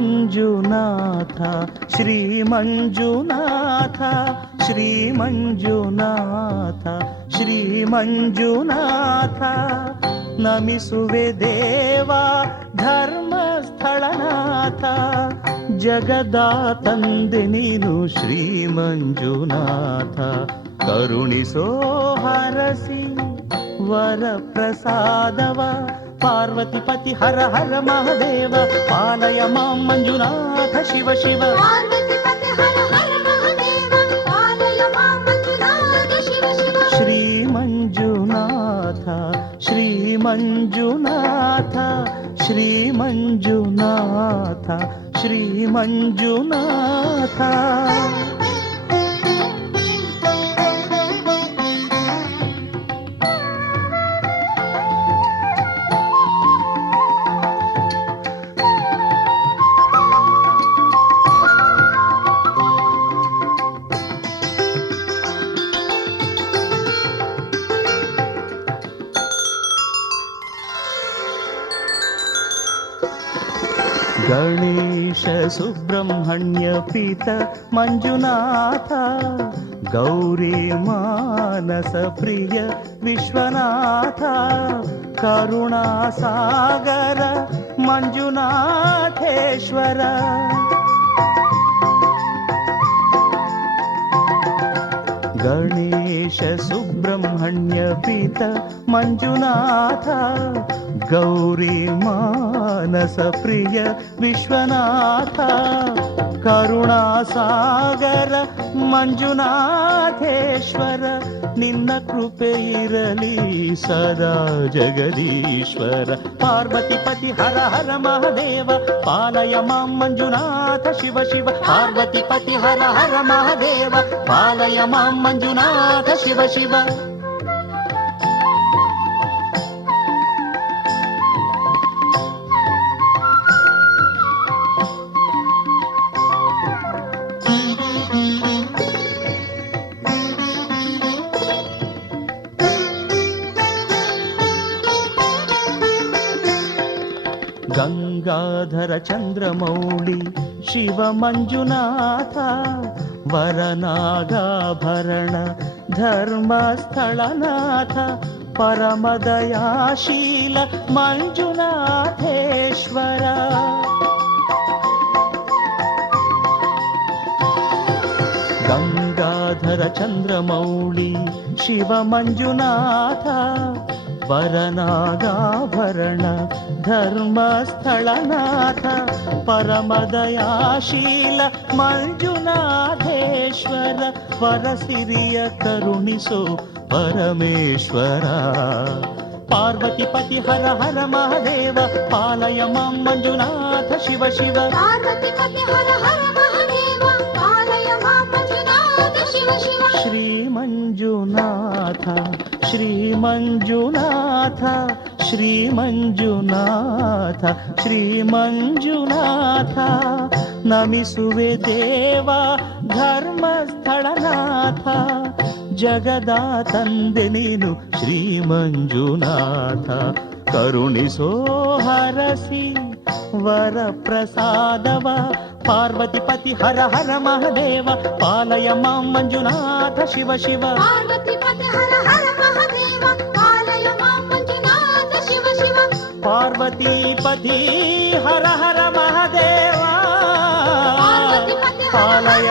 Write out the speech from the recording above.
ಶ್ರೀಮಂಜುನಾಥ ಶ್ರೀಮಂಜುನಾಥ ಶ್ರೀಮಂಜುನಾಥ ಶ್ರೀಮಂಜುನಾಥ ನಮಿಸುವೆ ದೇವ ಧರ್ಮಸ್ಥಳನಾಥ ಜಗದ ತಂದೆ ನೀನು ಶ್ರೀಮಂಜುನಾಥ ಕರುಣಿಸೋ ಹರಸಿ ವರ ಪ್ರಸಾದವ ಪಾರ್ವತಿ ಪತಿ ಹರ ಹರ ಮಹದೇವ ಪಾಲಯ ಮಾಂ ಮಂಜುನಾಥ ಶಿವ ಶಿವ ಶ್ರೀ ಮಂಜುನಾಥ ಶ್ರೀ ಮಂಜುನಾಥ ಶ್ರೀ ಮಂಜುನಾಥ ಶ್ರೀ ಮಂಜುನಾಥ ಗಣೇಶ ಸುಬ್ರಹ್ಮಣ್ಯ ಪೀತ ಮಂಜುನಾಥ ಗೌರಿ ಮಾನಸ ಪ್ರಿಯ ವಿಶ್ವನಾಥ ಕರುಣಾಸಾಗರ ಮಂಜುನಾಥೇಶ್ವರ ಗಣೇಶ ಸುಬ್ರಹ್ಮಣ್ಯ ಪೀತ ಮಂಜುನಾಥ ಗೌರಿ ಮಾನಸ ಪ್ರಿಯ ವಿಶ್ವನಾಥ ಕರುಣಾಸಾಗರ ಮಂಜುನಾಥೇಶ್ವರ ನಿನ್ನ ಕೃಪೆ ಇರಲಿ ಸದಾ ಜಗದೀಶ್ವರ ಪಾರ್ವತಿ ಪತಿ ಹರ ಹರ ಮಹದೇವ ಪಾಲಯ ಮಾಂ ಮಂಜುನಾಥ ಶಿವ ಶಿವ ಪಾರ್ವತಿ ಪತಿ ಹರ ಹರ ಮಹದೇವ ಪಾಲಯ ಮಾಂ ಮಂಜುನಾಥ ಶಿವ ಶಿವ ಗಂಗಾಧರ ಚಂದ್ರಮೌಳಿ ಶಿವ ಮಂಜುನಾಥ ವರನಾಗಾಭರಣ ಧರ್ಮಸ್ಥಳನಾಥ ಪರಮದಯಾಶೀಲ ಮಂಜುನಾಥೇಶ್ವರ ಗಂಗಾಧರ ಚಂದ್ರಮೌಳಿ ಶಿವ ಮಂಜುನಾಥ ವರನಾಗಾಭರಣ ಧರ್ಮಸ್ಥಳನಾಥ ಪರಮದಯಾಶೀಲ ಮಂಜುನಾಥೇಶ್ವರ ವರಸಿರಿಯ ಕರುಣಿಸೋ ಪರಮೇಶ್ವರ ಪಾರ್ವತಿ ಪತಿ ಹರ ಹರ ಮಹದೇವ ಪಾಲಯ ಮಾಂ ಮಂಜುನಾಥ ಶಿವ ಶಿವ ಪಾರ್ವತಿ ಪತಿ ಹರ ಹರ ಮಹದೇವ ಪಾಲಯ ಮಾಂ ಮಂಜುನಾಥ ಶಿವ ಶಿವ ಶ್ರೀ ಮಂಜುನಾಥ ಶ್ರೀ ಮಂಜುನಾಥ ಶ್ರೀ ಮಂಜುನಾಥ ಶ್ರೀ ಮಂಜುನಾಥ ನಮಿಸುವೆ ದೇವ ಧರ್ಮಸ್ಥಳನಾಥ ಜಗದ ತಂದೆ ನೀನು ಶ್ರೀ ಮಂಜುನಾಥ ಕರುಣಿಸೋ ಹರಸಿ ವರ ಪ್ರಸಾದವ ಪಾರ್ವತಿ ಪತಿ ಹರ ಹರ ಮಹದೇವ ಪಾಲಯ ಮಾಂ ಮಂಜುನಾಥ ಶಿವ ಶಿವ ಪಾರ್ವತಿ ಪತಿ ಹರ ಹರ ಮಹದೇವ ಪಾಲಯ ಮಾಂ ಮಂಜುನಾಥ ಶಿವ ಶಿವ ಪಾರ್ವತಿ ಪತಿ ಹರ ಹರ ಮಹದೇವ ಪಾಲಯ